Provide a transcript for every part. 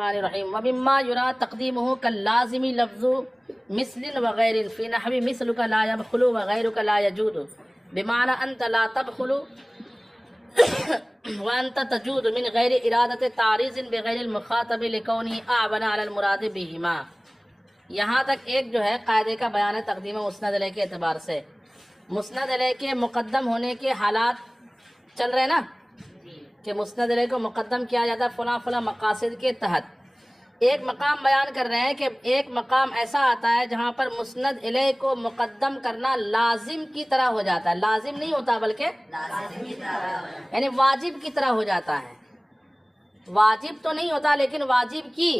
الرحیم ومما یرا تقدیمہ کاللازم لفظ مثل وغیر فی نحو مثلک لا یبخل وغیرک لا یجود بمعنى انت لا تبخل وانت تجود من غیر ارادت تعریض بغیر المخاطب لکونہ اعون علی المراد بہما. یہاں تک ایک جو ہے قاعدے کا بیان ہے تقدیم مسند علیہ کے اعتبار سے. مسند علیہ کے مقدم ہونے کے حالات چل رہے نا کہ مسند علیہ کو مقدم کیا جاتا ہے فلاں فلاں مقاصد کے تحت. ایک مقام بیان کر رہے ہیں کہ ایک مقام ایسا آتا ہے جہاں پر مسند علیہ کو مقدم کرنا لازم کی طرح ہو جاتا ہے. لازم نہیں ہوتا بلکہ یعنی واجب کی طرح ہو جاتا ہے. واجب تو نہیں ہوتا لیکن واجب کی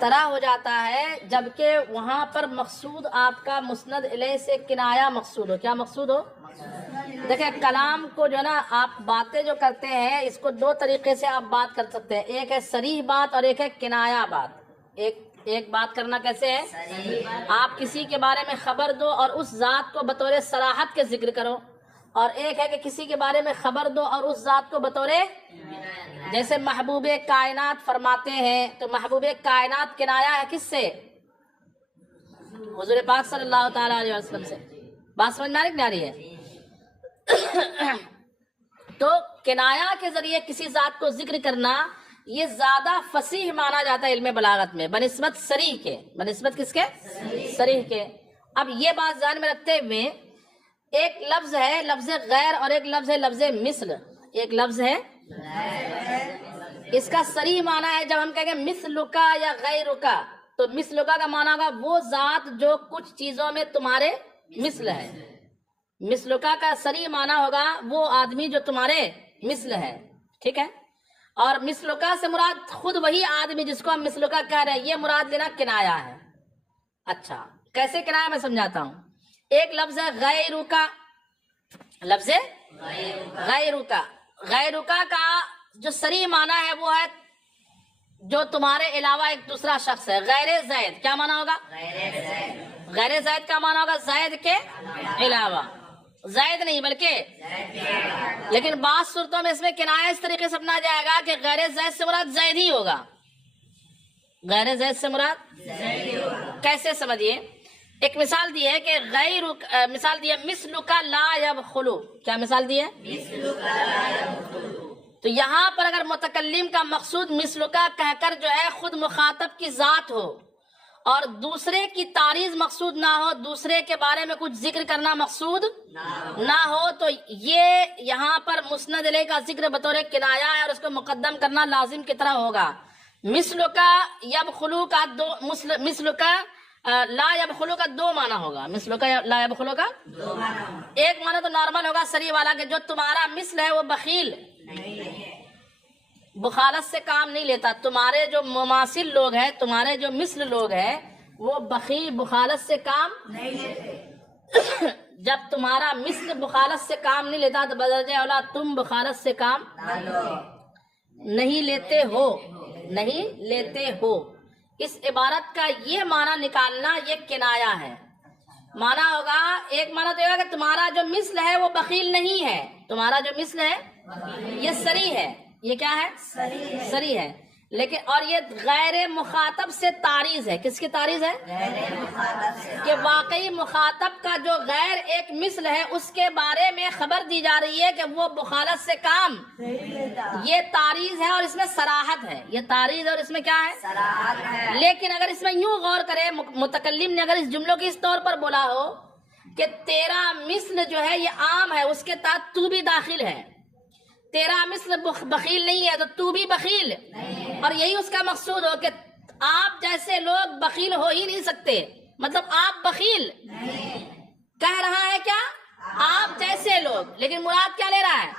طرح ہو جاتا ہے، جبکہ وہاں پر مقصود آپ کا مسند علیہ سے کنایا مقصود ہو. کیا مقصود ہو؟ دیکھیں کلام کو جو ہے نا آپ باتیں جو کرتے ہیں اس کو دو طریقے سے آپ بات کر سکتے ہیں. ایک ہے صریح بات اور ایک ہے کنایا بات. ایک بات کرنا کیسے ہے؟ آپ کسی کے بارے میں خبر دو اور اس ذات کو بطور صراحت کے ذکر کرو، اور ایک ہے کہ کسی کے بارے میں خبر دو اور اس ذات کو بطور جیسے محبوب کائنات فرماتے ہیں تو محبوب کائنات کنایا ہے کس سے؟ حضور پاک صلی اللہ تعالی علیہ وسلم سے. بات سمجھ میں آ رہی ہے؟ تو کنایا کے ذریعے کسی ذات کو ذکر کرنا یہ زیادہ فصیح مانا جاتا ہے علم بلاغت میں بنسبت صریح کے. بنسبت کس کے؟ صریح کے. اب یہ بات ذہن میں رکھتے ہوئے ایک لفظ ہے لفظ غیر اور ایک لفظ ہے لفظ مثل. ایک لفظ ہے اس کا صریح معنی ہے جب ہم کہیں گے مثلکا یا غیرکا تو مثلکا کا معنی ہوگا وہ ذات جو کچھ چیزوں میں تمہارے مثل ہے. مثلکا کا صریح معنی ہوگا وہ آدمی جو تمہارے مثل ہے. ٹھیک ہے؟ اور مثلکا سے مراد خود وہی آدمی جس کو ہم مثلکا کہہ رہے ہیں، یہ مراد لینا کنایا ہے. اچھا کیسے کنایا میں سمجھاتا ہوں. ایک لفظ ہے غیرکا. لفظ غیرکا. غیرکا کا جو صریح معنی ہے وہ ہے جو تمہارے علاوہ ایک دوسرا شخص ہے. غیر زید کیا معنی ہوگا؟ غیر زید کا معنی ہوگا زید کے علاوہ. زید نہیں بلکہ لیکن بعض صورتوں میں اس میں کنایا اس طریقے سے اپنا جائے گا کہ غیر زید سے مراد زید ہی ہوگا. غیر زید سے مراد کیسے سمجھیے؟ ایک مثال دی ہے کہ مثال دی ہے مثلک لا یبخلو. کیا مثال دی ہے؟ تو یہاں پر اگر متکلم کا مقصود مثلکا کہہ کر جو ہے خود مخاطب کی ذات ہو اور دوسرے کی تعریض مقصود نہ ہو، دوسرے کے بارے میں کچھ ذکر کرنا مقصود نہ ہو، تو یہ یہاں پر مسند علیہ کا ذکر بطور کنایا ہے اور اس کو مقدم کرنا لازم کی طرح ہوگا. مثلکا یبخلو کا مثلکا لا یبخلو کا دو معنی ہوگا. مثلکا لا یبخلو کا ایک معنی تو نارمل ہوگا صریح والا کہ جو تمہارا مثل ہے وہ بخیل بخالت سے کام نہیں لیتا. تمہارے جو مماثل لوگ ہیں، تمہارے جو مثل لوگ ہیں وہ بخیل بخالت سے کام نہیں لیتے. جب تمہارا مثل بخالت سے کام نہیں لیتا تو بدرجہ اولا تم بخالت سے کام نہیں لیتے ہو. نہیں لیتے ہو. اس عبارت کا یہ معنی نکالنا یہ کنایا ہے. معنی ہوگا ایک معنی تو ہوگا کہ تمہارا جو مثل ہے وہ بخیل نہیں ہے. تمہارا جو مثل ہے یہ صریح ہے. یہ کیا ہے؟ صریح ہے. لیکن اور یہ غیر مخاطب سے تعریض ہے. کس کی تعریض ہے؟ کہ واقعی مخاطب کا جو غیر ایک مثل ہے اس کے بارے میں خبر دی جا رہی ہے کہ وہ بخالت سے کام. یہ تعریض ہے اور اس میں صراحت ہے. یہ تعریض اور اس میں کیا ہے؟ صراحت ہے. لیکن اگر اس میں یوں غور کرے متکلم نے اگر اس جملوں کی اس طور پر بولا ہو کہ تیرا مثل جو ہے یہ عام ہے، اس کے تحت تو بھی داخل ہے. تیرا مثل بخیل نہیں ہے تو تو بھی بخیل، اور یہی اس کا مقصود ہو کہ آپ جیسے لوگ بخیل ہو ہی نہیں سکتے. مطلب آپ بخیل کہہ رہا ہے کیا؟ آپ جیسے لوگ. لیکن مراد کیا لے رہا ہے؟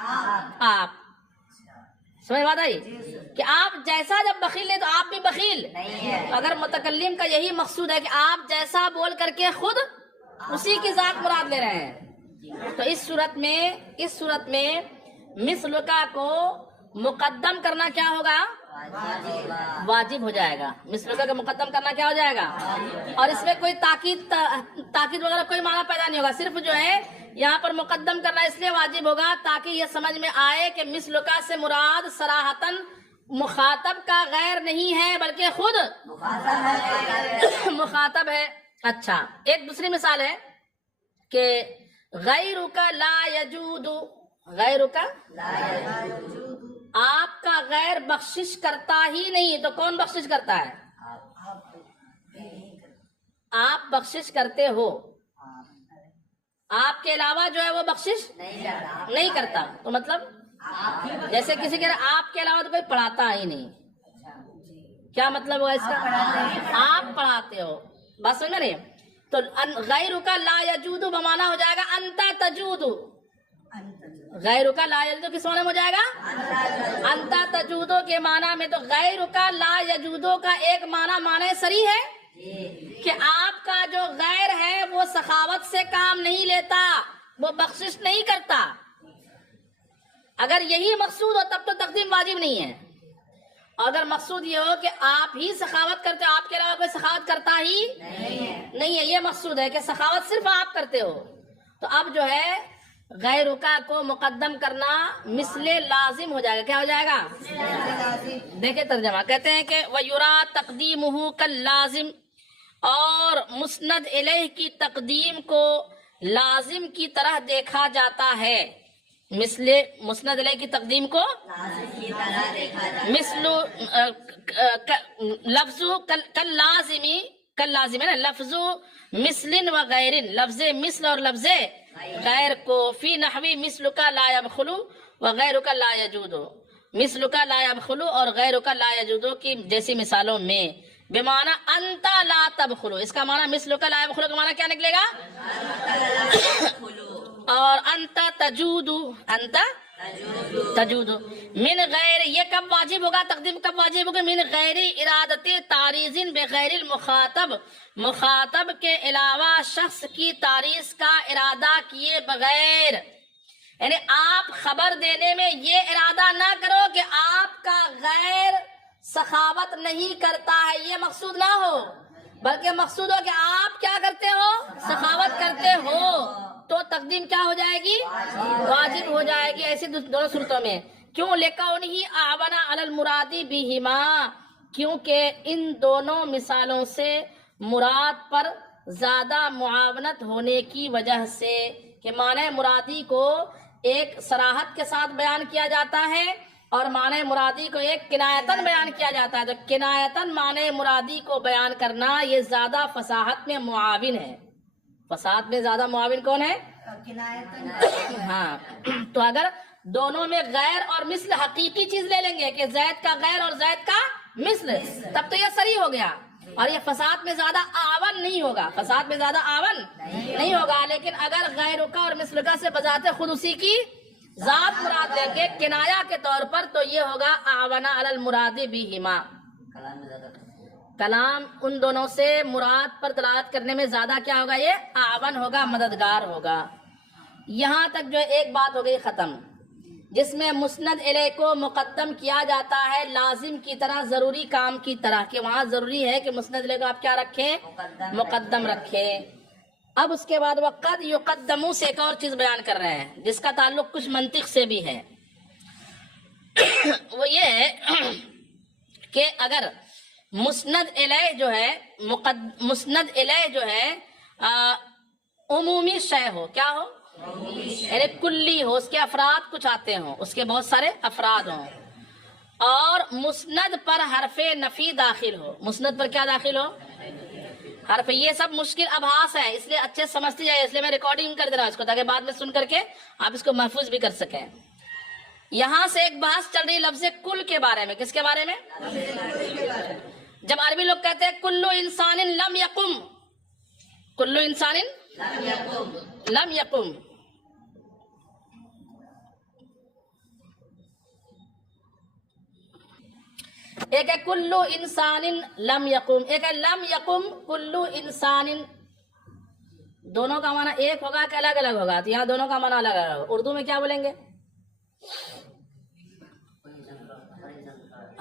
آپ. سمجھ بات آئی کہ آپ جیسا جب بخیل لے تو آپ بھی بخیل. اگر متکلم کا یہی مقصود ہے کہ آپ جیسا بول کر کے خود اسی کی ذات مراد لے رہے ہیں، تو اس صورت میں مثلکا کو مقدم کرنا کیا ہوگا؟ واجب ہو جائے گا. مثل کا مقدم کرنا کیا ہو جائے گا؟ اور اس میں کوئی تاکید وغیرہ کوئی معنی پیدا نہیں ہوگا. صرف جو ہے یہاں پر مقدم کرنا اس لیے واجب ہوگا تاکہ یہ سمجھ میں آئے کہ مثل کا سے مراد صراحتاً مخاطب کا غیر نہیں ہے بلکہ خود مخاطب ہے. اچھا، ایک دوسری مثال ہے کہ غیرک لا یجود. غیرک آپ کا غیر بخشش کرتا ہی نہیں، تو کون بخشش کرتا ہے؟ آپ بخشش کرتے ہو. آپ کے علاوہ جو ہے وہ بخشش نہیں کرتا. تو مطلب جیسے کسی کے آپ کے علاوہ تو کوئی پڑھاتا ہی نہیں. کیا مطلب ہوگا اس کا؟ آپ پڑھاتے ہو. بات سمجھ رہے؟ تو غیرک لا یجود بمعنی ہو جائے گا انت تجود. غیرک لا یجود کس معنی میں ہو جائے گا؟ انت تجودو کے معنی میں. تو غیرک لا یجودو کا ایک معنی صریح ہے کہ آپ کا جو غیر ہے وہ سخاوت سے کام نہیں لیتا، وہ بخشش نہیں کرتا. اگر یہی مقصود ہو تب تو تقدیم واجب نہیں ہے. اگر مقصود یہ ہو کہ آپ ہی سخاوت کرتے ہو، آپ کے علاوہ کوئی سخاوت کرتا ہی نہیں ہے، یہ مقصود ہے کہ سخاوت صرف آپ کرتے ہو، تو اب جو ہے غیرکا کو مقدم کرنا مثل لازم ہو جائے گا. کیا ہو جائے گا؟ دیکھیں ترجمہ. کہتے ہیں کہ وَيُرَا تَقْدِيمُهُ كَاللَّازِمِ، اور مسند الیہ کی تقدیم کو لازم کی طرح دیکھا جاتا ہے. مثل مسند الیہ کی تقدیم کو مثل لفظ کاللازم ہے نا، لفظ مثل و غیر، لفظ مثل اور لفظ غیر کو فی نحوی مثل کا لا یبخل و غیر کا لا یجود. مثل کا لا یبخل اور غیر کا لا یجود کی جیسی مثالوں میں بمعنی انت لا تبخل. اس کا معنی مثل کا لا یبخل کا معنی کیا نکلے گا؟ اور انت تجود، انت تجود من غیر. یہ کب واجب ہوگا؟ تقدیم کب واجب ہوگا؟ من غیر ارادت تعریض بغیر المخاطب، مخاطب کے علاوہ شخص کی تعریض کا ارادہ کیے بغیر. یعنی آپ خبر دینے میں یہ ارادہ نہ کرو کہ آپ کا غیر سخاوت نہیں کرتا ہے، یہ مقصود نہ ہو، بلکہ مقصود ہو کہ آپ کیا کرتے ہو؟ سخاوت کرتے ہو. تو تقدیم کیا ہو جائے گی؟ واجب ہو جائے گی. ایسی دونوں صورتوں میں. کیوں؟ لکونہ اعون علی المراد بہما، کیونکہ ان دونوں مثالوں سے مراد پر زیادہ معاونت ہونے کی وجہ سے، کہ معنی مرادی کو ایک صراحت کے ساتھ بیان کیا جاتا ہے اور معنی مرادی کو ایک کنایتاً بیان کیا جاتا ہے. تو کنایتاً معنی مرادی کو بیان کرنا یہ زیادہ فصاحت میں معاون ہے. فصاحت میں زیادہ معاون کون ہے؟ ہاں. تو اگر دونوں میں غیر اور مثل حقیقی چیز لے لیں گے کہ زید کا غیر اور زید کا مثل، تب تو یہ صریح ہو گیا اور یہ فصاحت میں زیادہ آون نہیں ہوگا. فصاحت میں زیادہ آون نہیں ہوگا. لیکن اگر غیر کا اور مثل کا سے بذات خود اسی کی ذات مراد لیں گے کنایا کے طور پر، تو یہ ہوگا اعون علی المراد بہما. کلام ان دونوں سے مراد پر دلالت کرنے میں زیادہ کیا ہوگا؟ یہ اعون ہوگا، مددگار ہوگا. یہاں تک جو ایک بات ہو گئی ختم، جس میں مسند الیہ کو مقدم کیا جاتا ہے لازم کی طرح، ضروری کام کی طرح، کہ وہاں ضروری ہے کہ مسند الیہ کو آپ کیا رکھیں؟ مقدم رکھیں. اب اس کے بعد وقد یقدمو سے ایک اور چیز بیان کر رہے ہیں جس کا تعلق کچھ منطق سے بھی ہے. وہ یہ ہے کہ اگر مسند الیہ جو ہے مسند الیہ جو ہے عمومی شے ہو، کیا ہو؟ یعنی کلی ہو، اس کے افراد کچھ آتے ہوں، اس کے بہت سارے افراد ہوں، اور مسند پر حرف نفی داخل ہو. مسند پر کیا داخل ہو؟ حرف. یہ سب مشکل ابحاث ہے، اس لیے اچھے سمجھتے جائے، اس لیے میں ریکارڈنگ کر دے رہا ہوں اس کو تاکہ بعد میں سن کر کے آپ اس کو محفوظ بھی کر سکیں. یہاں سے ایک بحث چل رہی لفظ کل کے بارے میں. کس کے بارے میں؟ جب عربی لوگ کہتے ہیں کلو انسان لم یقم، کلو انسان لم یقم، ایک ہے کلو انسان لم یقم، ایک ہے لم یقم کلو انسان. دونوں کا معنی ایک ہوگا کہ الگ الگ ہوگا؟ تو یہاں دونوں کا معنی الگ الگ ہوگا. اردو میں کیا بولیں گے؟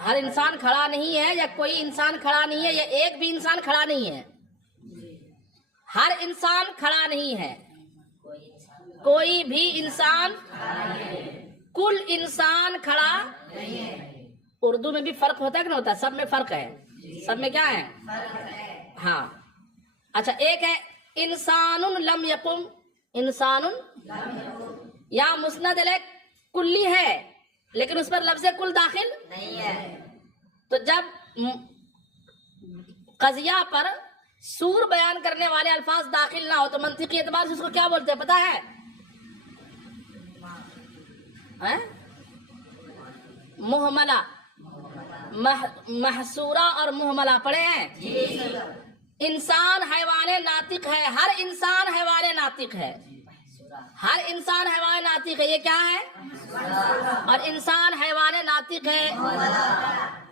ہر انسان کھڑا نہیں ہے، یا کوئی انسان کھڑا نہیں ہے، یا ایک بھی انسان کھڑا نہیں ہے. ہر انسان کھڑا نہیں ہے، کوئی بھی انسان، کل انسان کھڑا. اردو میں بھی فرق ہوتا ہے کہ نہیں ہوتا؟ سب میں فرق ہے. سب میں کیا ہے؟ ہاں. اچھا، ایک ہے انسان لم یقم. انسان یا مسند الیہ کلی ہے، لیکن اس پر لفظ کل داخل نہیں ہے. تو جب قضیہ پر سور بیان کرنے والے الفاظ داخل نہ ہو تو منطقی اعتبار سے اس کو کیا بولتے ہیں پتا ہے؟ محملہ. محصورہ اور محملہ پڑھے ہیں؟ انسان حیوان ناطق ہے، ہر انسان حیوان ناطق ہے. ہر انسان حیوان ناطق ہے، یہ کیا ہے؟ اور انسان حیوان ناطق ہے.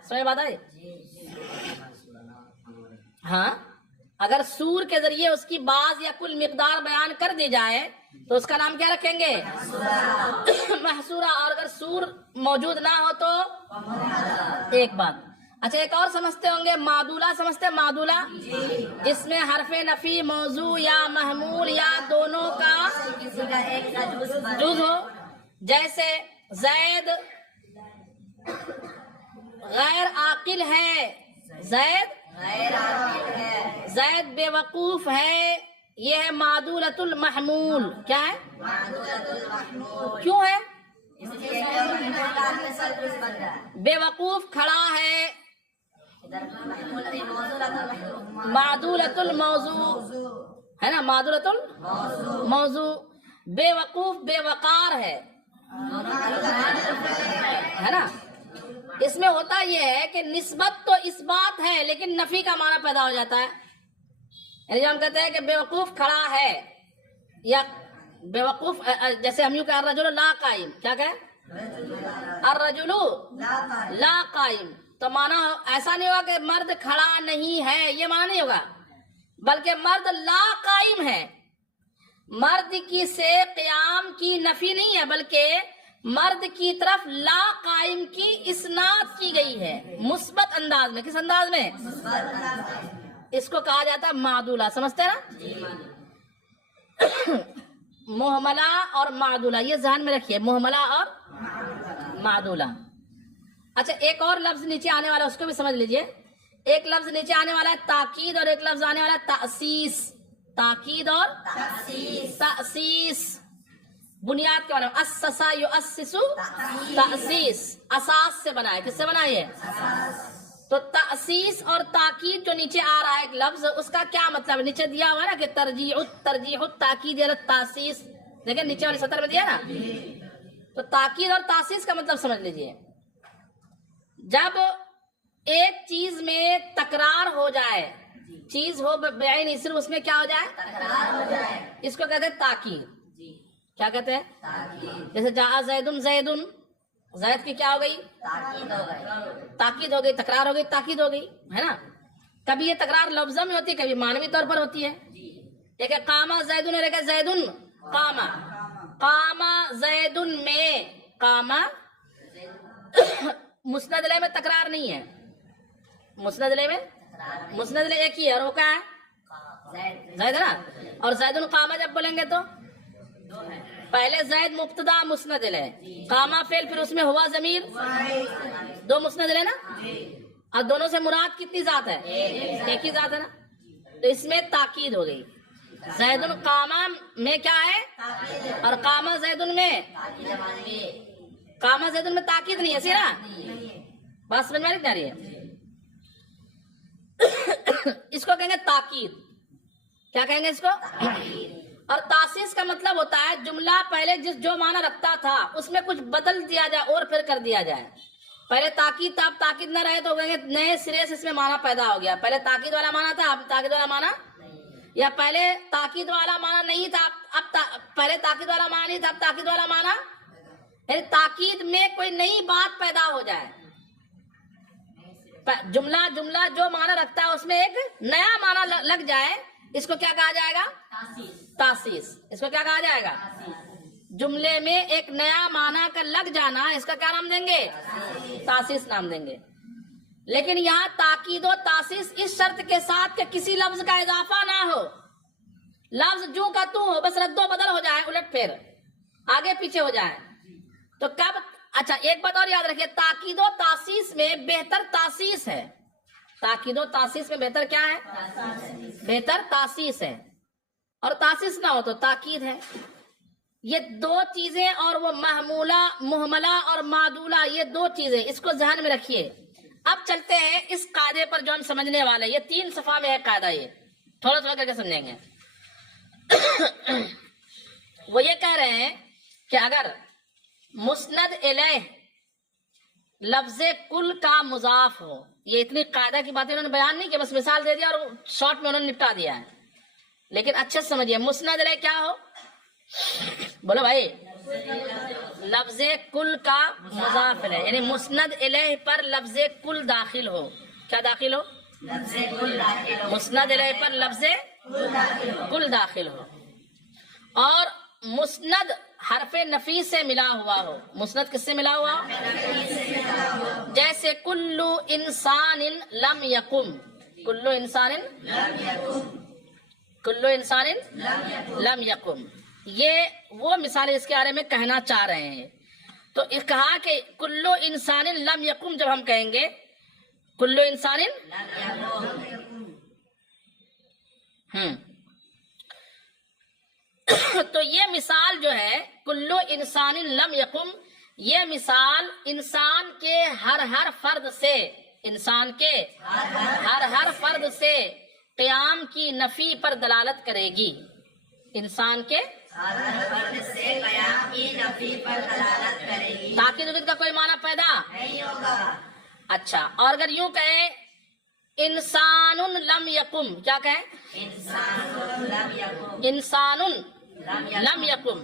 سمجھ بات ہے؟ ہاں. اگر سور کے ذریعے اس کی بعض یا کل مقدار بیان کر دی جائے تو اس کا نام کیا رکھیں گے؟ محصورہ. اور اگر سور موجود نہ ہو تو ایک بات. اچھا، ایک اور سمجھتے ہوں گے معدولہ. سمجھتے ہیں معدولہ؟ جس میں حرف نفی موضوع یا محمول یا دونوں کا جز ہو. جیسے زید غیر عاقل ہے، زید بے وقوف ہے، یہ ہے معدولۃ المحمول. کیا ہے؟ کیوں ہے؟ بے وقوف کھڑا ہے. معدولۃ الموضوع ہے نا، معدولۃ الموضوع. بے وقوف بے وقار ہے نا. اس میں ہوتا یہ ہے کہ نسبت تو اس بات ہے لیکن نفی کا معنی پیدا ہو جاتا ہے. یعنی جو ہم کہتے ہیں کہ بے وقوف کھڑا ہے، یا بے وقوف، جیسے ہم یوں کہ الرجل لا قائم. کیا کہے؟ الرجل لا قائم. تو معنی ایسا نہیں ہوگا کہ مرد کھڑا نہیں ہے، یہ معنی نہیں ہوگا، بلکہ مرد لا قائم ہے. مرد کی سے قیام کی نفی نہیں ہے، بلکہ مرد کی طرف لا قائم کی اسناد کی گئی ہے مثبت انداز میں. کس انداز میں؟ اس کو کہا جاتا ہے معدولہ. سمجھتے ہیں نا؟ محملہ اور معدولہ، یہ ذہن میں رکھیے، محملہ اور معدولہ. اچھا، ایک اور لفظ نیچے آنے والا اس کو بھی سمجھ لیجئے. ایک لفظ نیچے آنے والا ہے تاکید، اور ایک لفظ آنے والا ہے تأسیس. تاکید اور تأسیس. بنیاد کے بارے میں اسسا یؤسسو تأسیس، اساس سے بنا ہے. کس سے بنا ہے؟ تو تأسیس اور تاکید جو نیچے آ رہا ہے ایک لفظ، اس کا کیا مطلب ہے؟ نیچے دیا ہوا نا کہ ترجیح التاکید علی التأسیس. دیکھیں نیچے والی سطر میں دیا نا. تو تاکید اور تأسیس کا مطلب سمجھ لیجئے. جب ایک چیز میں تکرار ہو جائے، چیز ہو بعین نہیں، صرف اس میں کیا ہو جائے؟ تکرار ہو جائے، اس کو کہتے ہیں تاکید. کیا کہتے ہیں؟ جیسے جاء زیدن، زیدن، زید کی کیا ہو گئی؟ تاکید ہو گئی، تکرار ہو گئی، تاکید ہو گئی، ہے نا. کبھی یہ تکرار لفظوں میں ہوتی ہے، کبھی معنوی طور پر ہوتی ہے. ایک ہے قام زیدن اور ایک ہے زیدن قام. قام زیدن میں قام مسند الیہ میں تکرار نہیں ہے. مسند الیہ میں مسند الیہ ایک ہی ہے، اور وہ کیا ہے؟ زید ہے نا. اور زیدن قام جب بولیں گے تو پہلے زید مبتدا مسند الیہ، قامہ فعل، پھر اس میں ہوا ضمیر، دو مسند الیہ نا. اور دونوں سے مراد کتنی ذات ہے؟ ایک ہی ذات ہے نا. تو اس میں تاکید ہو گئی. زید قامہ میں کیا ہے؟ اور قامہ زیدن میں، قامہ زیدن میں تاکید نہیں ہے، سی نا. بات سمجھ میں آ رہی ہے؟ اس کو کہیں گے تاکید. کیا کہیں گے اس کو؟ اور تاسیس کا مطلب ہوتا ہے جملہ پہلے جو معنی رکھتا تھا اس میں کچھ بدل دیا جائے اور پھر کر دیا جائے. پہلے تاکید تھا، اب تاکید نہ رہے تو کہیں گے نئے سرے سے اس میں معنی پیدا ہو گیا. پہلے تاکید والا معنی تھا، اب تاکید والا معنی، یا پہلے تاکید والا معنی نہیں تھا، اب پہلے تاکید والا معنی نہیں تھا، اب تاکید والا معنی. یعنی تاکید میں کوئی نئی بات پیدا ہو جائے. جملہ جو معنی رکھتا ہے اس میں ایک نیا معنی لگ جائے، اس کو کیا کہا جائے گا؟ تاسیس. اس کو کیا کہا جائے گا؟ جملے میں ایک نیا معنی کا لگ جانا، اس کا کیا نام دیں گے؟ تاسیس نام دیں گے. لیکن یہاں تاکید و تاسیس اس شرط کے ساتھ کہ کسی لفظ کا اضافہ نہ ہو، لفظ جو کا تو ہو، بس رد و بدل ہو جائے، الٹ پھیر آگے پیچھے ہو جائے. تو کب، اچھا ایک بات اور یاد رکھیے، تاکید و تاسیس میں بہتر تاسیس ہے. تاکید و تاسیس میں بہتر کیا ہے؟ بہتر تاسیس ہے. اور تاسیس نہ ہو تو تاکید ہے. یہ دو چیزیں، اور وہ محمولہ، محملہ اور معدولہ، یہ دو چیزیں اس کو ذہن میں رکھیے. اب چلتے ہیں اس قاعدے پر جو ہم سمجھنے والے. یہ 3 صفحہ میں ہے قاعدہ، یہ تھوڑا تھوڑا کر کے سمجھیں گے. وہ یہ کہہ رہے ہیں کہ اگر مسند الیہ لفظ کل کا مضاف ہو، یہ اتنی قاعدہ کی باتیں انہوں نے بیان نہیں کی، بس مثال دے دیا اور شارٹ میں انہوں نے نپٹا دیا ہے. لیکن اچھے سے سمجھیے، مسند الیہ کیا ہو؟ بولو بھائی. لفظ کل کا مضاف الیہ، یعنی مسند الیہ پر لفظ کل داخل ہو. کیا داخل ہو؟ مسند الیہ پر لفظ کل داخل ہو. اور مسند حرف نفی سے ملا ہوا ہو. مسند کس سے ملا ہوا؟ جیسے کلو انسان لم یقم، کلو انسان لم یقم، یہ وہ مثال اس کے بارے میں کہنا چاہ رہے ہیں. تو کہا کہ کلو انسان لم یقم، جب ہم کہیں گے کلو انسان تو یہ مثال جو ہے کلو انسان لم یقم، یہ مثال انسان کے ہر فرد سے، انسان کے ہر فرد سے قیام کی نفی پر دلالت کرے گی. انسان کے تاکید کا کوئی معنی پیدا نہیں ہوگا. اچھا، اور اگر یوں کہیں انسان لم یقم، کیا کہیں؟ انسان لم یقم،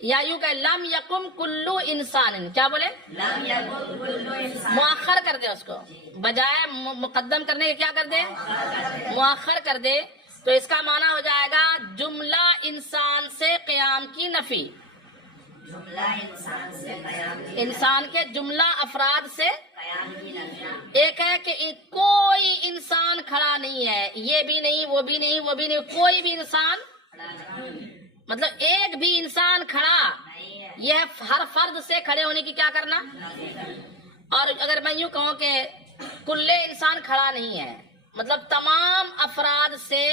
یا یوں کہ لم یقم کلو انسان، کیا بولے؟ مؤخر کر دے، اس کو بجائے مقدم کرنے کے کیا کر دے؟ مؤخر کر دے. تو اس کا معنی ہو جائے گا جملہ انسان سے قیام کی نفی. انسان کے جملہ افراد سے. ایک ہے کہ کوئی انسان کھڑا نہیں ہے، یہ بھی نہیں، وہ بھی نہیں، وہ بھی نہیں، کوئی بھی انسان، مطلب ایک بھی انسان کھڑا، یہ ہر فرد سے کھڑے ہونے کی کیا کرنا. اور اگر میں یوں کہوں کہ کل انسان کھڑا نہیں ہے، مطلب تمام افراد سے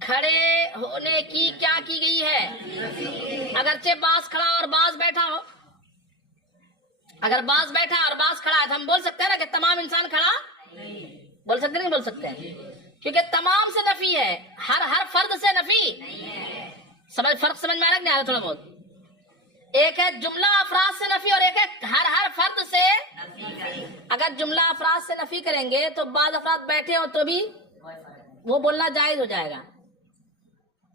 کھڑے ہونے کی کیا کی گئی ہے. اگرچہ بعض کھڑا اور بعض بیٹھا ہو، اگر بعض بیٹھا اور بعض کھڑا ہے تو ہم بول سکتے ہیں نا کہ تمام انسان کھڑا؟ بول سکتے نہیں بول سکتے ہیں، کیونکہ تمام سے نفی ہے، ہر فرد سے نفی. فرق سمجھ میں آ رہا کہ نہیں آ رہا؟ تھوڑا بہت. ایک ہے جملہ افراد سے نفی، اور ایک ہے ہر فرد سے. اگر جملہ افراد سے نفی کریں گے تو بعض افراد بیٹھے ہو تو بھی وہ بولنا جائز ہو جائے گا.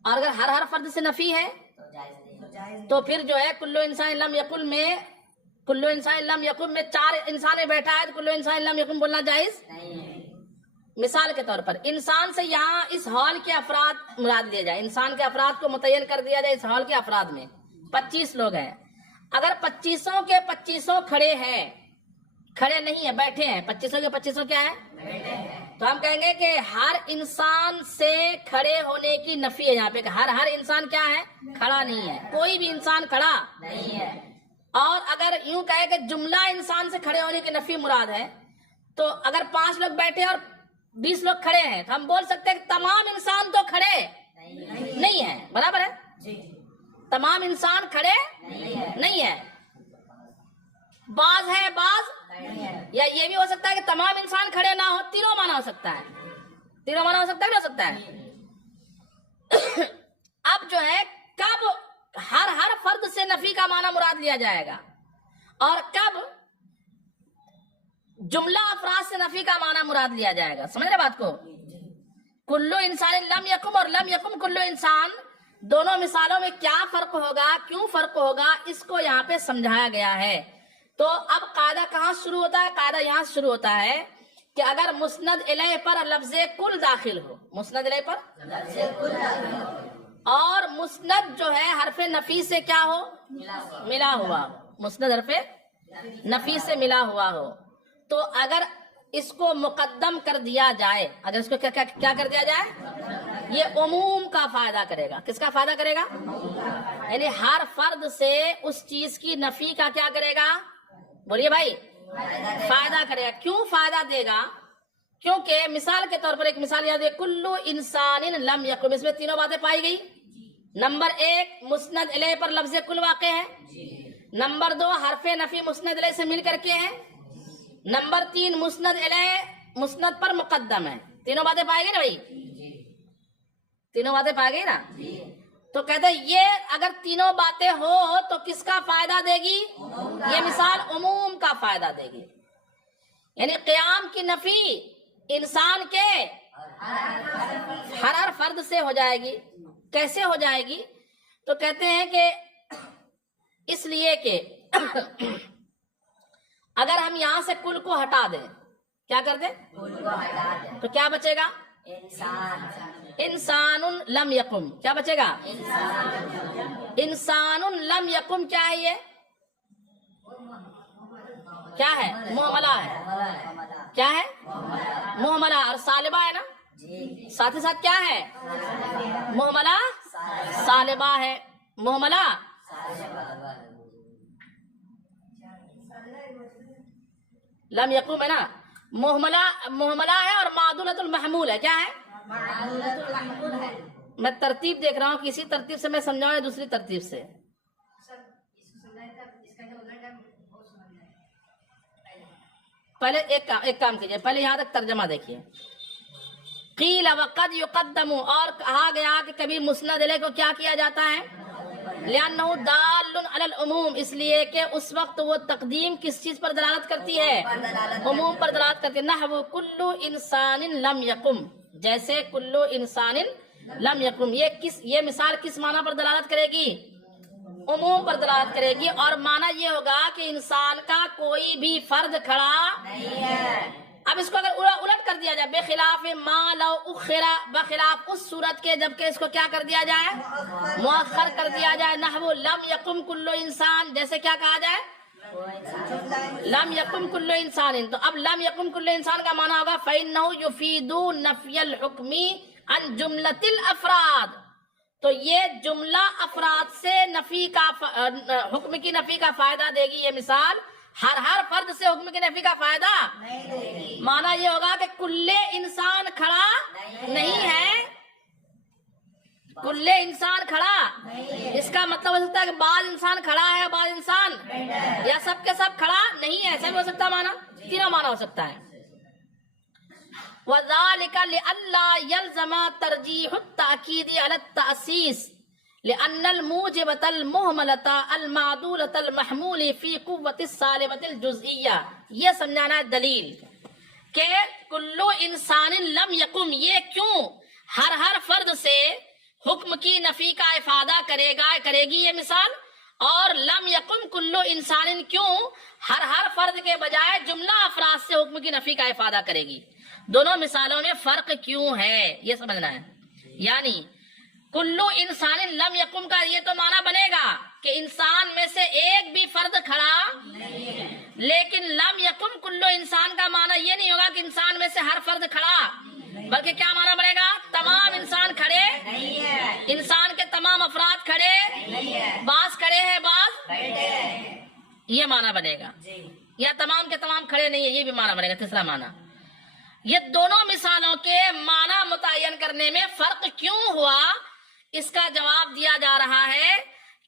اور اگر ہر فرد سے نفی ہے تو پھر جو ہے کلو انسان لم یقم میں، کلو انسان لم یقم میں 4 انسان بیٹھا ہے تو کلو انسان لم یقم بولنا جائز نہیں ہے. مثال کے طور پر انسان سے یہاں اس ہال کے افراد مراد لیا جائے، انسان کے افراد کو متعین کر دیا جائے. اس ہال کے افراد میں 25 لوگ ہیں. اگر 25 کے 25 کھڑے ہیں، کھڑے نہیں ہیں، بیٹھے ہیں، 25 کے 25 کیا ہے؟ تو ہم کہیں گے کہ ہر انسان سے کھڑے ہونے کی نفی ہے. یہاں پہ ہر انسان کیا ہے؟ کھڑا نہیں ہے، کوئی بھی انسان کھڑا نہیں ہے. اور اگر یوں کہے کہ جملہ انسان سے کھڑے ہونے کی نفی مراد ہے، تو اگر 5 لوگ بیٹھے اور 20 لوگ کھڑے ہیں تو ہم بول سکتے ہیں کہ تمام انسان تو کھڑے نہیں ہے. برابر ہے؟ تمام انسان کھڑے نہیں ہے، بعض ہے بعض. یا یہ بھی ہو سکتا ہے کہ تمام انسان کھڑے نہ ہو، تینوں معنی ہو سکتا ہے. تینوں معنی ہو سکتا ہے، نہیں ہو سکتا ہے. اب جو ہے کب ہر فرد سے نفی کا معنی مراد لیا جائے گا اور کب جملہ افراد سے نفی کا معنی مراد لیا جائے گا. سمجھ رہے بات کو؟ کلو انسان لم یقم اور لم یقم کلو انسان، دونوں مثالوں میں کیا فرق ہوگا، کیوں فرق ہوگا، اس کو یہاں پہ سمجھایا گیا ہے. تو اب قاعدہ کہاں شروع ہوتا ہے؟ قاعدہ یہاں شروع ہوتا ہے کہ اگر مسند الیہ پر لفظ کل داخل ہو، مسند الیہ پر لفظ کل داخل ہو، اور مسند جو ہے حرف نفی سے کیا ہو؟ ملا ہوا ہو. مسند حرف نفی سے ملا ہوا ہو. تو اگر اس کو مقدم کر دیا جائے، اگر اس کو کیا کر دیا جائے، یہ عموم کا فائدہ کرے گا۔ کس کا فائدہ کرے گا؟ یعنی ہر فرد سے اس چیز کی نفی کا کیا کرے گا؟ بولیے بھائی، فائدہ کرے گا۔ کیوں فائدہ دے گا؟ کیونکہ مثال کے طور پر ایک مثال یاد ہے، کلو انسان لم یقم، اس میں تینوں باتیں پائی گئی۔ نمبر 1 مسند الیہ پر لفظ کل واقع ہے۔ نمبر 2 حرف نفی مسند الیہ سے مل کر کے ہے۔ نمبر 3 مسند الیہ مسند پر مقدم ہے۔ تینوں باتیں پائی گئی نا بھائی، تینوں باتیں پائی گئی نا۔ تو کہتے ہیں یہ اگر تینوں باتیں ہو تو کس کا فائدہ دے گی؟ یہ مثال عموم کا فائدہ دے گی۔ یعنی قیام کی نفی انسان کے ہر فرد سے ہو جائے گی۔ کیسے ہو جائے گی؟ تو کہتے ہیں کہ اس لیے کہ اگر ہم یہاں سے کل کو ہٹا دیں، کیا کر دیں؟ تو کیا بچے گا؟ انسان لم یقم۔ کیا بچے گا؟ انسان لم یقم۔ کیا ہے یہ؟ کیا ہے؟ محملہ ہے۔ کیا ہے؟ محملہ، اور سالبہ ہے نا، ساتھ ہی ساتھ کیا ہے؟ محملہ سالبہ ہے۔ محملہ لم یقم ہے نا، محملہ ہے اور معدولۃ المحمول ہے۔ کیا ہے؟ میں ترتیب دیکھ رہا ہوں کہ اسی ترتیب سے میں سمجھاؤں یا دوسری ترتیب سے؟ پہلے ایک کام کیجئے، پہلے یہاں تک ترجمہ دیکھیے۔ قیل وقد یقدم، اور کہا گیا کہ کبھی مسند الیہ کو کیا کیا جاتا ہے؟ لأنہ دال علی العموم، اس لیے کہ اس وقت وہ تقدیم کس چیز پر دلالت کرتی ہے؟ عموم پر دلالت کرتی ہے۔ نحو کلو انسان لم یقم، جیسے کلو انسان لم یقم، یہ مثال کس معنی پر دلالت کرے گی؟ عموم پر دلالت کرے گی، اور معنی یہ ہوگا کہ انسان کا کوئی بھی فرد کھڑا نہیں ہے۔ اب اس کو اگر الٹ کر دیا جائے، بخلاف ما لو اخرا، بخلاف اس صورت کے جبکہ اس کو کیا کر دیا جائے؟ مؤخر کر دیا جائے۔ نحو لم یقم کلو انسان، جیسے کیا کہا جائے؟ لم یقم کلو انسان۔ تو اب لم یقم کلو انسان کا معنی ہوگا فإنه يفيد نفي الحكم عن جملة الافراد، تو یہ جملہ افراد سے نفی کا حکم کی نفی کا فائدہ دے گی۔ یہ مثال ہر فرد سے حکم کی نفی کا فائدہ نہیں دے گی۔ معنی یہ ہوگا کہ کل انسان کھڑا نہیں ہے، کل انسان کھڑا، اس کا مطلب ہو سکتا ہے کہ بعض انسان کھڑا ہے، بعض انسان، یا سب کے سب کھڑا نہیں ہے، ایسا بھی ہو سکتا ہے معنی، تینوں معنی ہو سکتا ہے۔ وَذَلِكَ لِأَلَّا يَلْزَمَ تَرْجِيحُ التَّأْكِيدِ عَلَى التَّأْسِيسِ لأن الموجبة المهملة المعدولة المحمول في قوة السالبة الجزئية۔ یہ سمجھانا ہے دلیل کہ کلو انسان لم یقم، یہ کیوں ہر فرد سے حکم کی نفی کا افادہ کرے گی یہ مثال، اور لم یقم کلو انسان کیوں ہر فرد کے بجائے جملہ افراد سے حکم کی نفی کا افادہ کرے گی۔ دونوں مثالوں میں فرق کیوں ہے یہ سمجھنا ہے۔ یعنی کلو انسان لم یقم کا یہ تو معنی بنے گا کہ انسان میں سے ایک بھی فرد کھڑا نہیں ہے، لیکن لم یقم کلو انسان کا معنی یہ نہیں ہوگا کہ انسان میں سے ہر فرد کھڑا، بلکہ کیا معنی بنے گا؟ تمام انسان کھڑے نہیں ہے، انسان کے تمام افراد کھڑے نہیں ہے، بعض کھڑے ہیں بعض بیٹھے ہیں، یہ معنی بنے گا۔ یا تمام کے تمام کھڑے نہیں ہے، یہ بھی معنی بنے گا، تیسرا معنی۔ یہ دونوں مثالوں کے معنی متعین کرنے میں فرق کیوں ہوا، اس کا جواب دیا جا رہا ہے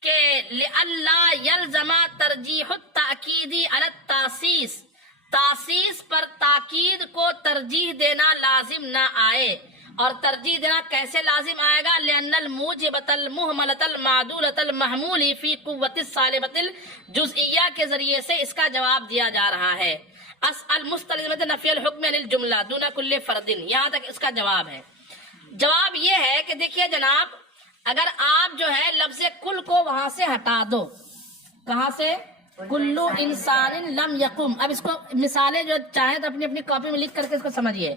کہ لئلا یلزم ترجیح التأکید علی التاسیس، تاسیس پر تاکید کو ترجیح دینا لازم نہ آئے، اور ترجیح دینا کیسے لازم آئے گا؟ لأن الموجبۃ المہملۃ المعدولۃ المحمول فی قوۃ السالبۃ الجزئیہ کے ذریعے سے اس کا جواب دیا جا رہا ہے۔ المستلزمۃ نفی الحکم عن الجملہ دون کل فرد، یہاں تک اس کا جواب ہے۔ جواب یہ ہے کہ دیکھیے جناب، اگر آپ جو ہے لفظ کل کو وہاں سے ہٹا دو، کہاں سے؟ کلو انسان لم یقم۔ اب اس کو مثالیں جو چاہیں تو اپنی اپنی کاپی میں لکھ کر کے اس کو سمجھیے۔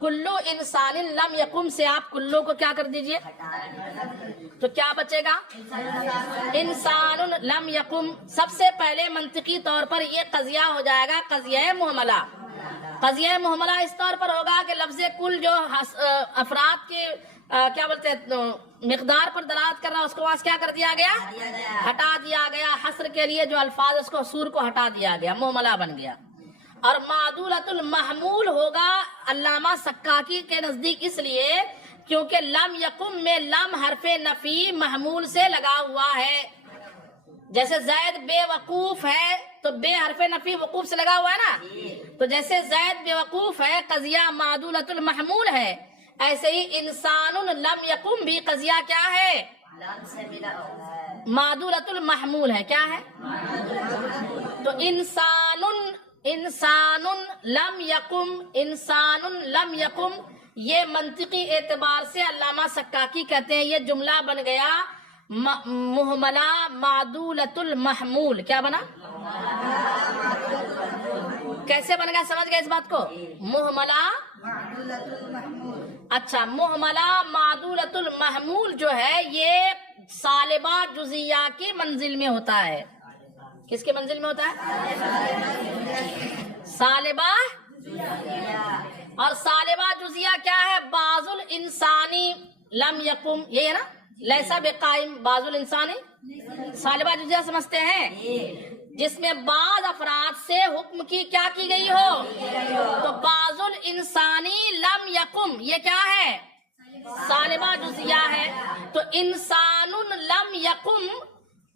کلو انسان لم یقم سے آپ کلو کو کیا کر دیجئے، تو کیا بچے گا؟ انسان لم یقم۔ سب سے پہلے منطقی طور پر یہ قضیہ ہو جائے گا قضیہ محملہ، قضیہ محملہ اس طور پر ہوگا کہ لفظ کل جو افراد کے کیا بولتے ہیں مقدار پر دلالت کر رہا ہے اس کو وہاں سے کیا کر دیا گیا؟ ہٹا دیا گیا. حصر کے لیے جو الفاظ اس کو حصور کو ہٹا دیا گیا, محملہ بن گیا. اور معدولۃ المحمول ہوگا علامہ سکاکی کے نزدیک اس لیے کیونکہ لم یقم میں لم حرف نفی محمول سے لگا ہوا ہے. جیسے زید بے وقوف ہے تو بے حرف نفی وقوف سے لگا ہوا ہے نا, تو جیسے زید بے وقوف ہے قضیہ معدولۃ المحمول ہے, ایسے ہی انسان لم یقم بھی قضیہ کیا ہے؟ معدولۃ المحمول ہے. کیا ہے؟ تو انسان لم یقم, انسان لم یقم, یہ منطقی اعتبار سے علامہ سکاکی کہتے ہیں یہ جملہ بن گیا محملہ معدولۃ المحمول. کیا بنا؟ کیسے بن گیا سمجھ گئے اس بات کو؟ محملہ. اچھا, محملہ معدولۃ المحمول جو ہے یہ سالبہ جزیہ کی منزل میں ہوتا ہے. کس کے منزل میں ہوتا ہے؟ سالبہ. اور سالبہ جزیہ کیا ہے؟ بعض الانسانی لم یقم, یہ ہے نا, لیسا بقائم. بعض الانسانی سالبہ جزیہ سمجھتے ہیں جس میں بعض افراد سے حکم کی کیا کی گئی ہو. تو بعض الانسانی لم یقم یہ کیا ہے؟ سالبہ جزیہ ہے. تو انسان لم یقم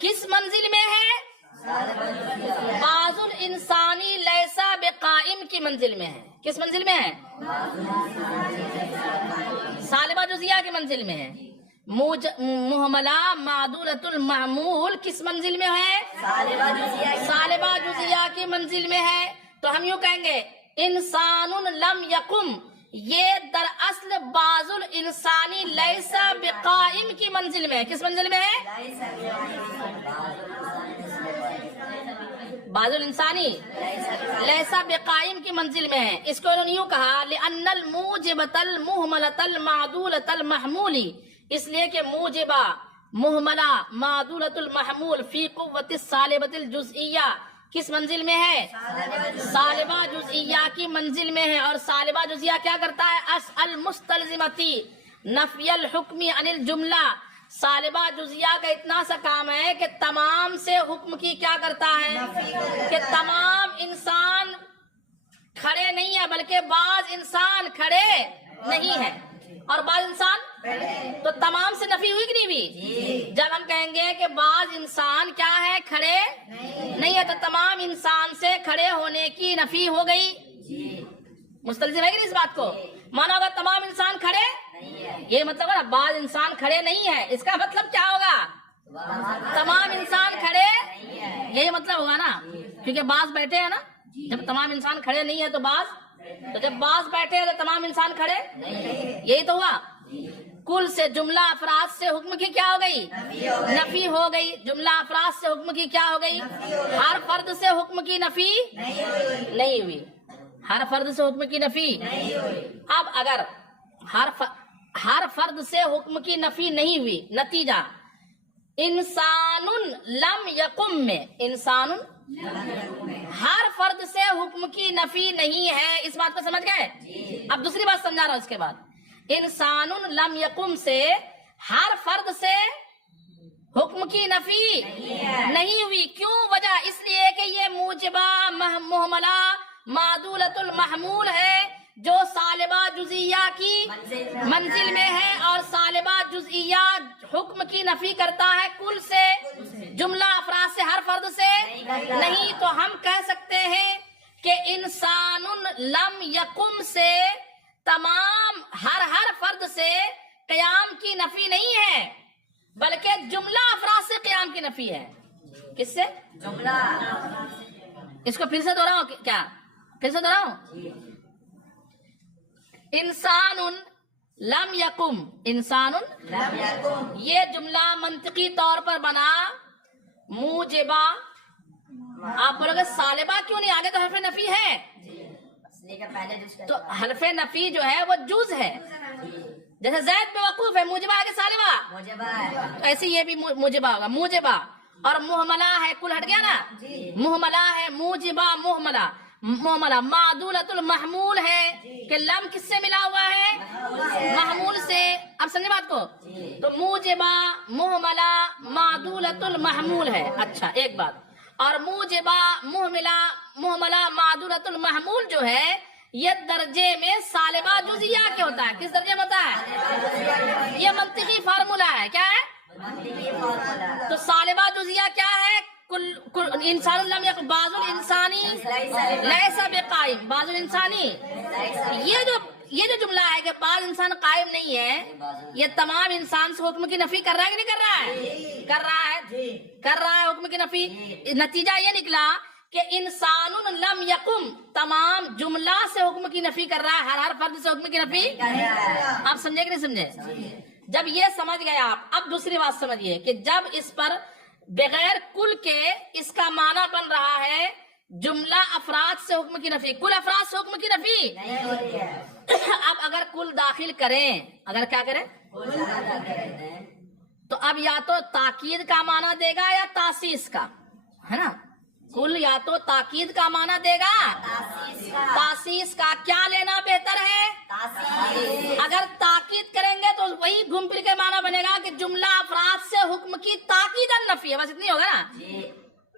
کس منزل میں ہے؟ بعض الانسانی لیسا بقائم کی منزل میں ہے. کس منزل میں ہے؟ سالبہ جزیہ کی منزل میں ہے. محملہ معدولۃ المحمول کس منزل میں ہے؟ سالبہ جزیہ کی منزل میں ہے. تو ہم یوں کہیں گے انسان لم یقم یہ در اصل بعض الانسانی لیسا بقائم کی منزل میں ہے. کس منزل میں ہے؟ بعض الانسانی لیسا بقائم کی منزل میں ہے. اس کو انہوں نے یوں کہا لأن الموجبۃ المحملۃ المعدولۃ المحمولی, اس لیے کہ موجبہ محملہ معدولۃ المحمول فی قوت السالبۃ الجزئیہ کس منزل میں ہے؟ سالبہ جزئیہ کی منزل میں ہے. اور سالبہ جزئیہ کیا کرتا ہے؟ المستلزمتی نفی الحکم عن الجملہ. سالبہ جزیہ کا اتنا سا کام ہے کہ تمام سے حکم کی کیا کرتا ہے کہ تمام انسان کھڑے نہیں ہے بلکہ بعض انسان کھڑے نہیں ہے اور بعض انسان, تو تمام سے نفی ہوئی کہ نہیں ہوئی؟ جب ہم کہیں گے کہ بعض انسان کیا ہے؟ کھڑے نہیں ہے, تو تمام انسان سے کھڑے ہونے کی نفی ہو گئی. مستلزم ہے کہ نہیں اس بات کو؟ مانا ہوگا تمام انسان کھڑے, یہ مطلب ہے بعض انسان کھڑے نہیں ہے, اس کا مطلب کیا ہوگا؟ تمام انسان کھڑے, یہی مطلب ہوگا نا, کیونکہ بعض بیٹھے ہیں نا. جب تمام انسان کھڑے نہیں ہے تو بعض, تو جب بعض بیٹھے ہیں تو تمام انسان کھڑے, یہی تو ہوا. کل سے جملہ افراد سے حکم کی کیا ہو گئی؟ نفی ہو گئی. جملہ افراد سے حکم کی کیا ہو گئی؟ ہر فرد سے حکم کی نفی نہیں ہوئی. ہر فرد سے حکم کی نفی. اب اگر ہر فرد سے حکم کی نفی نہیں ہوئی, نتیجہ انسان لم یقم میں انسان ہر فرد سے حکم کی نفی نہیں ہے. اس بات کو سمجھ گئے؟ اب دوسری بات سمجھا رہا ہوں. اس کے بعد انسان لم یقم سے ہر فرد سے حکم کی نفی نہیں ہوئی. کیوں؟ وجہ اس لیے کہ یہ موجبہ محملہ معدولۃ المحمول ہے جو سالبہ جزئیہ کی منزل میں ہے, اور سالبہ جزئیہ حکم کی نفی کرتا ہے کل سے, جملہ افراد سے, ہر فرد سے نہیں. تو ہم کہہ سکتے ہیں کہ انسان لم یقم سے تمام ہر فرد سے قیام کی نفی نہیں ہے بلکہ جملہ افراد سے قیام کی نفی ہے. کس سے؟ جملہ. اس کو پھر سے دوہراؤں کیا؟ پھر سے دوہراؤں. انسان لم یقم, انسان یہ جملہ منطقی طور پر بنا موجبہ. آپ بولو گے سالبہ کیوں نہیں, آگے تو حرف نفی ہے. تو حرف نفی جو ہے وہ جز ہے. جیسے زید بے وقوف ہے, موجبہ آگے سالبہ, ایسے یہ بھی موجبہ ہوگا. موجبہ اور محملہ ہے, کل ہٹ گیا نا. محملہ ہے, موجبہ محملہ. محملہ معدولۃ المحمول ہے کہ لم کس سے ملا ہوا ہے؟ محمول سے. اب سمجھے بات کو؟ تو موجبہ محملہ معدولۃ المحمول ہے. اچھا ایک بات اور موجبہ محملہ معدولۃ المحمول جو ہے یہ درجے میں سالبہ جزیہ کے ہوتا ہے. کس درجے میں ہوتا ہے؟ یہ منطقی فارمولہ ہے. کیا ہے؟ تو سالبہ جزیہ کیا ہے؟ انسان لم یکن بعض الانسانی لیس بقائم. بعض الانسانی یہ جو جملہ ہے کہ بعض انسان قائم نہیں ہے یہ تمام انسان سے حکم کی نفی کر رہا ہے کہ نہیں کر رہا ہے؟ کر رہا ہے حکم کی نفی. نتیجہ یہ نکلا کہ انسان لم یقم تمام جملہ سے حکم کی نفی کر رہا ہے. ہر فرد سے حکم کی نفی. آپ سمجھے کہ نہیں سمجھے؟ جب یہ سمجھ گئے آپ اب دوسری بات سمجھیے کہ جب اس پر بغیر کل کے اس کا معنی بن رہا ہے جملہ افراد سے حکم کی نفی. کل افراد سے حکم کی نفی. اب اگر کل داخل کریں اگر کیا کریں تو اب یا تو تاکید کا معنی دے گا یا تاسیس کا. ہے نا؟ کل یا تو تاکید کا معنی دے گا تاسیس کا. کیا لینا بہتر ہے؟ اگر تاکید کریں گے تو وہی گھوم پھر کے معنی بنے گا کہ جملہ افراد سے حکم کی تاکید النفی ہے. بس اتنی ہوگا نا.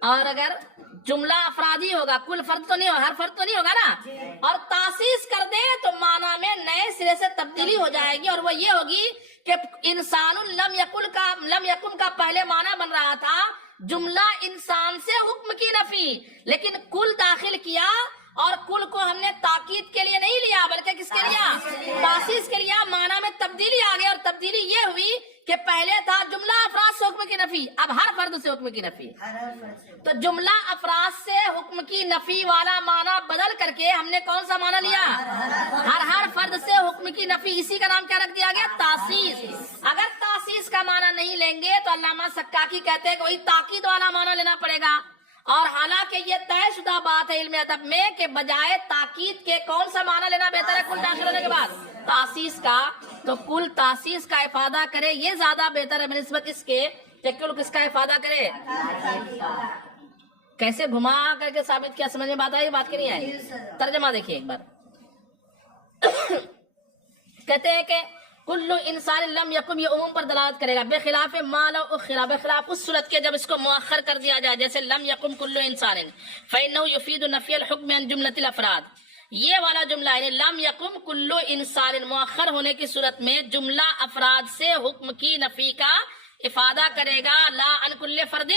اور اگر جملہ افرادی ہوگا کل فرد تو نہیں ہوگا ہر فرد تو نہیں ہوگا نا. اور تاسیس کر دیں تو معنی میں نئے سرے سے تبدیلی ہو جائے گی اور وہ یہ ہوگی کہ انسان لم یکن کا پہلے معنی بن رہا تھا جملہ انسان سے حکم کی نفی لیکن کل داخل کیا اور کل کو ہم نے تاکید کے لیے نہیں لیا بلکہ کس کے لیا؟ تاسیس کے لیا. معنی میں تبدیلی آ گئی اور تبدیلی یہ ہوئی کہ پہلے تھا جملہ افراد سے حکم کی نفی اب ہر فرد سے حکم کی نفی. تو جملہ افراد سے حکم کی نفی والا معنی بدل کر کے ہم نے کون سا معنی لیا؟ ہر فرد سے حکم کی نفی. اسی کا نام کیا رکھ دیا گیا؟ تاسیس. اگر تاسیس کا معنی نہیں لیں گے تو علامہ سکاکی کہتے ہیں کہ وہی تاکید والا معنی لینا پڑے گا. اور حالانکہ یہ طے شدہ بات ہے علم ادب میں کہ بجائے تاکید کے کون سا معنی لینا بہتر ہے کل داخل ہونے کے بعد؟ تاسیس کا. تو کل تاسیس کا افادہ کرے یہ زیادہ بہتر ہے بنسبت اس کے کہ کل کس کا افادہ کرے. کیسے گھما کر کے ثابت کیا؟ سمجھ میں بات آئی بات کی نہیں آئی؟ ترجمہ دیکھیے ایک بار. کہتے ہیں کہ کل انسان لم یکن یہ عموم پر دلالت کرے گا بخلاف ما لو اخر بخلاف اس صورت کے جب اس کو مؤخر کر دیا جائے جیسے لم یکن کل انسان فانه يفيد نفي الحكم عن جملة الافراد. یہ والا جملہ یعنی لم یکن کل انسان مؤخر ہونے کی صورت میں جملہ افراد سے حکم کی نفی کا افادہ کرے گا لا ان کل فرد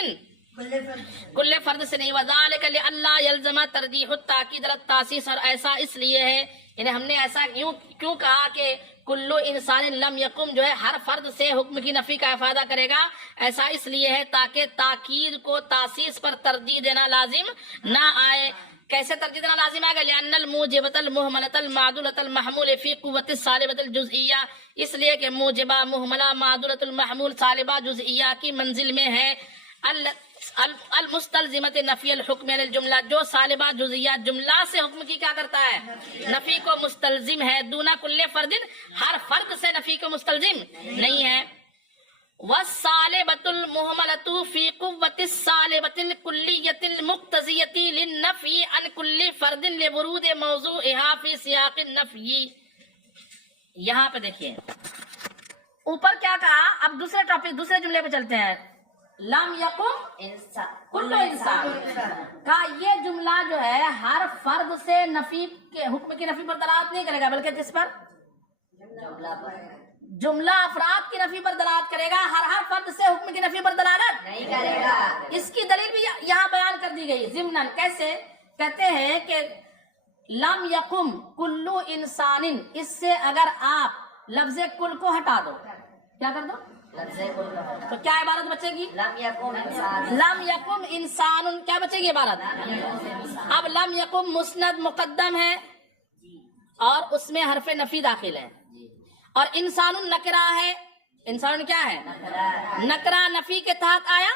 کل فرد سے نہیں. وذالک لئلا یلزم ترجیح التاکید التاسیس. اور ایسا اس لیے ہے یعنی ہم نے ایسا کیوں کہا کہ کلو انسان لم یقم جو ہے ہر فرد سے حکم کی نفی کا افادہ کرے گا. ایسا اس لیے ہے تاکہ تاکید کو تاسیس پر ترجیح دینا لازم نہ آئے. کیسے ترجیح دینا لازم آئے گا؟ لأن الموجبۃ المحملۃ المعدولۃ المحمول فی قوت السالبۃ الجزئیہ. اس لیے کہ موجبہ محملہ معدولۃ المحمول سالبہ جزئیہ کی منزل میں ہے. المستلزمت نفی الحکم عن الجملہ جو سالبہ جزئیہ جملہ سے حکم کی کیا کرتا ہے؟ نفی کو مستلزم ہے. دونا کل فرد ہر فرد سے نفی کو مستلزم نہیں ہے. والسالبۃ المحملۃ فی قوۃ السالبۃ الکلیۃ المقتضیۃ للنفی عن کل فرد لورود موضوعها فی سیاق النفی. یہاں پہ دیکھیے اوپر کیا کہا. اب دوسرے ٹاپک دوسرے جملے پہ چلتے ہیں. لم یقم کل انسان کا یہ جملہ جو ہے ہر فرد سے نفی کے حکم کی نفی پر دلالت نہیں کرے گا بلکہ کس پر؟ جملہ افراد کی نفی پر دلالت کرے گا. ہر فرد سے حکم کی نفی پر دلالت نہیں کرے گا. اس کی دلیل بھی یہاں بیان کر دی گئی ضمناً. کیسے؟ کہتے ہیں کہ لم یقم کل انسان اس سے اگر آپ لفظ کل کو ہٹا دو کیا کر دو تو کیا عبارت بچے گی؟ لم یقم انسان کیا بچے گی عبارت؟ اب لم یقم مسند مقدم ہے اور اس میں حرف نفی داخل ہے اور انسان نکرہ ہے. انسان کیا ہے؟ نکرہ نفی کے تحت آیا.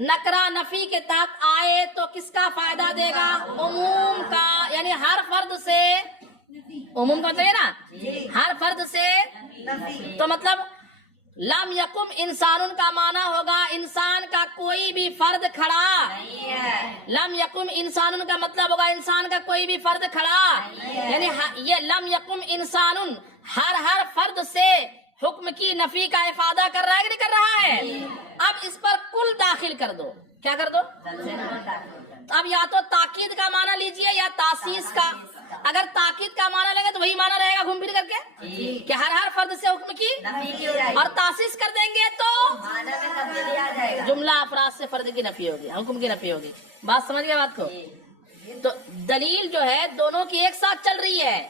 نکرہ نفی کے تحت آئے تو کس کا فائدہ دے گا؟ عموم کا. یعنی ہر فرد سے عموم کا چاہیے نا ہر فرد سے. تو مطلب لم یقم انسان کا معنی ہوگا انسان کا کوئی بھی فرد کھڑا نہیں ہے. لم یقم انسان کا مطلب ہوگا انسان کا کوئی بھی فرد کھڑا, یعنی یہ لم یقم انسان ہر فرد سے حکم کی نفی کا افادہ کر رہا ہے کہ نہیں کر رہا ہے؟ اب اس پر کل داخل کر دو. کیا کر دو؟ اب یا تو تاکید کا معنی لیجئے یا تاسیس کا. اگر تاکید کا معنی لیں گے تو وہی معنی رہے گا گھوم پھر کر کے کہ ہر فرد سے حکم کی, اور تاسیس کر دیں گے تو جملہ افراد سے فرد کی نفی ہوگی, حکم کی نفی ہوگی. بات سمجھ گئے بات کو؟ تو دلیل جو ہے دونوں کی ایک ساتھ چل رہی ہے,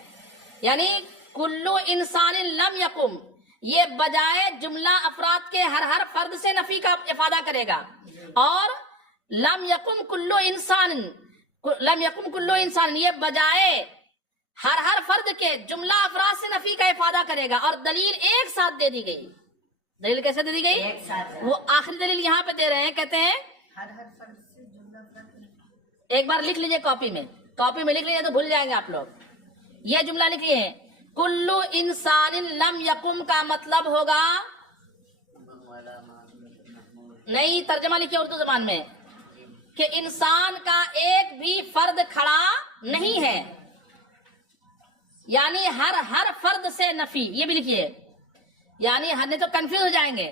یعنی کلو انسان لم یقم یہ بجائے جملہ افراد کے ہر فرد سے نفی کا افادہ کرے گا, اور لم یقم کلو انسان یہ بجائے ہر فرد کے جملہ افراد سے نفی کا افادہ کرے گا. اور دلیل ایک ساتھ دے دی گئی. دلیل کیسے دے دی گئی؟ وہ آخری دلیل یہاں پہ دے رہے ہیں, کہتے ہیں ایک بار لکھ لیجئے کاپی میں لکھ لیجئے تو بھول جائیں گے آپ لوگ. یہ جملہ لکھ لیے, کلو انسان لم یقم کا مطلب ہوگا, نہیں ترجمہ لکھیے اردو زبان میں, کہ انسان کا ایک بھی فرد کھڑا نہیں ہے, یعنی ہر فرد سے نفی. یہ بھی لکھیے, یعنی ہم نے تو کنفیوز ہو جائیں گے.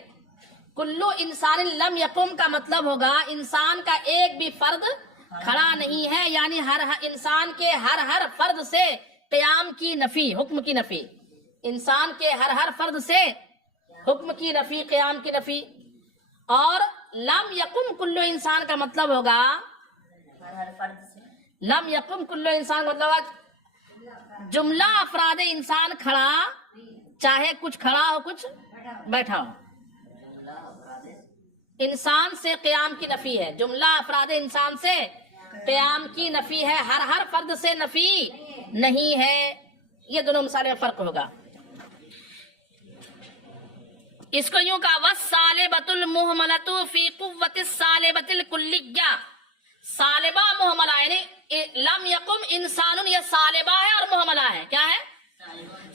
کلو انسان لم یقم کا مطلب ہوگا انسان کا ایک بھی فرد کھڑا نہیں ہے, یعنی ہر انسان کے ہر فرد سے قیام کی نفی, حکم کی نفی. انسان کے ہر فرد سے حکم کی نفی, قیام کی نفی. اور لم یقم کلو انسان کا مطلب ہوگا, لم یقم کلو انسان کا مطلب ہوگا جملہ افراد انسان کھڑا, چاہے کچھ کھڑا ہو کچھ بیٹھا ہو. انسان سے قیام کی نفی ہے, جملہ افراد انسان سے قیام کی نفی ہے, ہر فرد سے نفی نہیں ہے. یہ دونوں مثالیں میں فرق ہوگا. اس کو یوں کہا والصالبۃ المہملۃ فی قوۃ الصالبۃ الکلیہ. صالبہ محملہ یعنی لم یقم انسان, یہ صالبہ ہے اور محملہ ہے. کیا ہے؟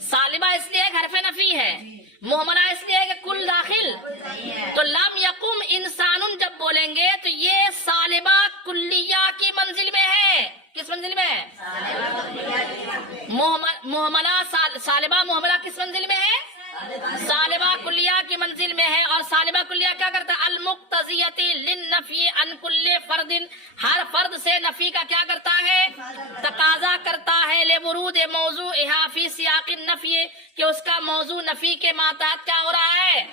صالبہ اس لیے حرف نفی ہے, محملہ اس لیے کہ کل داخل. تو لم یقم انسان جب بولیں گے تو یہ صالبہ کلیہ کی منزل میں ہے. کس منزل میں ہے؟ محملہ صالبہ محملہ کس منزل میں ہے؟ صالبہ کلیہ کی منزل میں ہے. اور صالبہ کلیہ کیا کرتا ہے؟ المقتضیۃ للنفی عن کل فرد, ہر فرد سے نفی کا کیا کرتا ہے؟ تقاضا کرتا ہے. لورود موضوعها فی سیاق النفی, کہ اس کا موضوع نفی کے ماتحت کیا ہو رہا ہے؟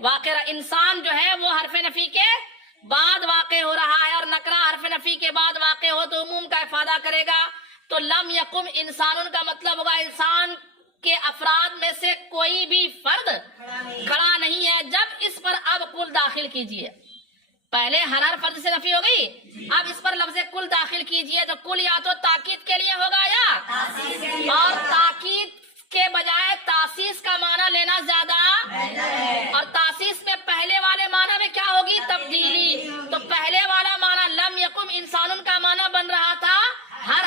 واقع. انسان جو ہے وہ حرف نفی کے بعد واقع ہو رہا ہے, اور نکرہ حرف نفی کے بعد واقع ہو تو عموم کا افادہ کرے گا. تو لم یقم انسان کا مطلب ہوگا انسان کے افراد میں سے کوئی بھی فرد کھڑا نہیں ہے. جب اس پر اب کل داخل کیجئے, پہلے ہر فرد سے نفی ہو گئی, اب اس پر لفظ کل داخل کیجئے تو کل یا تو تاکید کے لیے ہوگا یا, اور تاکید کے بجائے تاسیس کا معنی لینا زیادہ, اور تاسیس میں پہلے والے معنی میں کیا ہوگی؟ تبدیلی. تو پہلے والا معنی لم یقم انسان کا معنی بن رہا تھا ہر